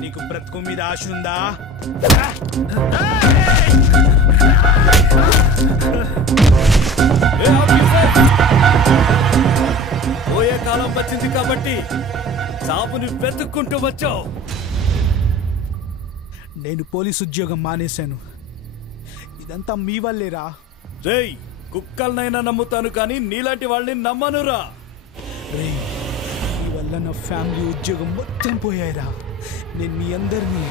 నీకు బ్రతుకు మీద ఆశ ఉందా? పోయే కాలం వచ్చింది కాబట్టి సాబుని వెతుక్కుంటూ వచ్చావు. నేను పోలీసు ఉద్యోగం మానేశాను. ఇదంతా మీ వల్లేరా. రేయ్, కుక్కలనైనా నమ్ముతాను కానీ నీలాంటి వాళ్ళని నమ్మనురా. రేయ్, మీ వల్ల నా ఫ్యామిలీ ఉద్యోగం మొత్తం పోయాయిరా. నేను మీ అందరినీ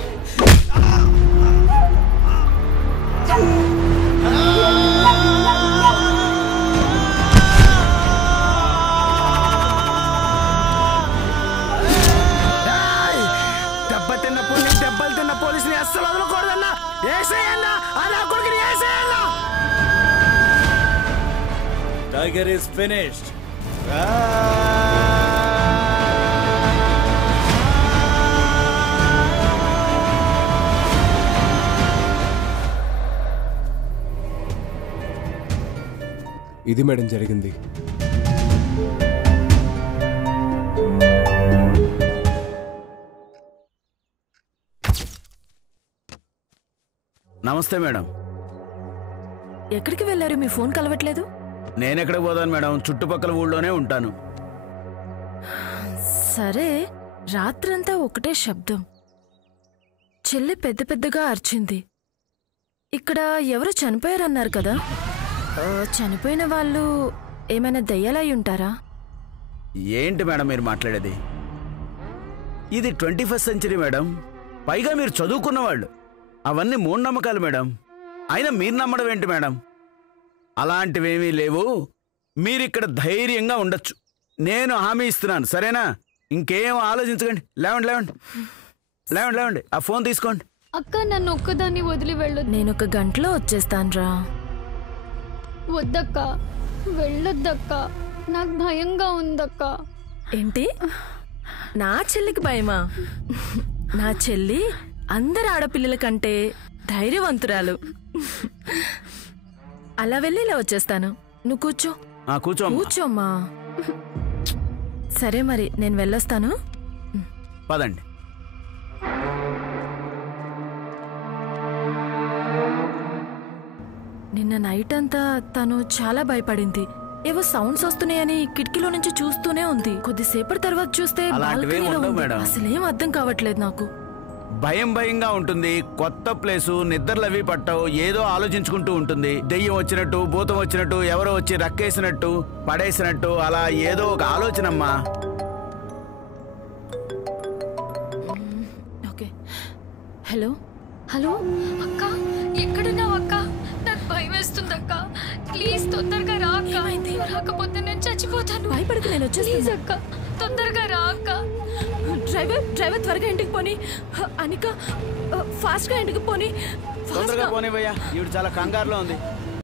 దెబ్బతిన్న పుణ్యం దెబ్బలు తిన్న పోలీసుని అస్సలు వదలకూడదన్నా. ఏసేయన్నా, ఆ కొడుకుని ఏసేయన్నా. Tiger is finished. ఇది మేడం జరిగింది. నమస్తే మేడం. ఎక్కడికి వెళ్ళారు? మీ ఫోన్ కలవట్లేదు. నేనెక్కడికి పోదాను మేడం, చుట్టుపక్కల ఊళ్ళోనే ఉంటాను. సరే, రాత్రంతా ఒకటే శబ్దం. చెల్లి పెద్ద పెద్దగా అరిచింది. ఇక్కడ ఎవరు చనిపోయారన్నారు కదా, చనిపోయిన వాళ్ళు ఏమైనా దయ్యాలై ఉంటారా? ఏంటి మేడం మీరు మాట్లాడేది? ఇది 21st సెంచరీ మేడం. పైగా మీరు చదువుకున్న వాళ్ళు. అవన్నీ మూఢనమ్మకాలు మేడం. అయినా మీరు నమ్మడం ఏంటి మేడం? అలాంటివేమీ లేవు. మీరిక్కడ ధైర్యంగా ఉండొచ్చు. నేను హామీ ఇస్తున్నాను, సరేనా? ఇంకేం ఆలోచించకండి. లేవండి లేవండి లేవండి లేవండి, ఆ ఫోన్ తీసుకోండి. అక్క, నన్ను ఒక్కదాన్ని వదిలి వెళ్ళొద్దు. నేను 1 గంటలో వచ్చేస్తానురా. వద్దక్క, వెళ్ళొద్దక్క, నాకు భయంగా ఉందక్క. ఏంటి? నా చెల్లికి భయమా? నా చెల్లి అందరు ఆడపిల్లల కంటే ధైర్యవంతురాలు. అలా వెళ్ళి ఇలా వచ్చేస్తాను. నువ్వు కూర్చో. కూర్చోమ్మా. సరే మరి, నేను వెళ్ళొస్తాను. పదండి. నిన్న నైట్ అంతా తను చాలా భయపడింది. ఏవో సౌండ్స్ వస్తున్నాయని కిటికీలో నుంచి చూస్తూనే ఉంది. కొద్దిసేపటి తర్వాత చూస్తే అసలేం అర్థం కావట్లేదు నాకు. భయంగా ఉంటుంది. కొత్త ప్లేసు, నిద్రలవి పట్టవు. ఏదో ఆలోచించుకుంటూ ఉంటుంది. దెయ్యం వచ్చినట్టు, భూతం వచ్చినట్టు, ఎవరో వచ్చి రక్కేసినట్టు, పడేసినట్టు, అలా ఏదో ఒక ఆలోచనమ్మా. ఓకే. హలో హలో అక్క, ఎక్కడున్నావు అక్క? నాకు భయం వేస్తుంది అక్క. ప్లీజ్ తొందరగా రా అక్క. రాకపోతే నేను చచ్చిపోతాను. భయపడకు, నేను వచ్చేసి అక్క, తొందరగా రా అక్క. డ్రైవర్ త్వరగా ఇంటికి పోని. అనిక ఫాస్ట్ గా ఇంటికి పోని. తొందరగా పోనీ భయ్యా, ఈవిడ చాలా కంగారులో ఉంది.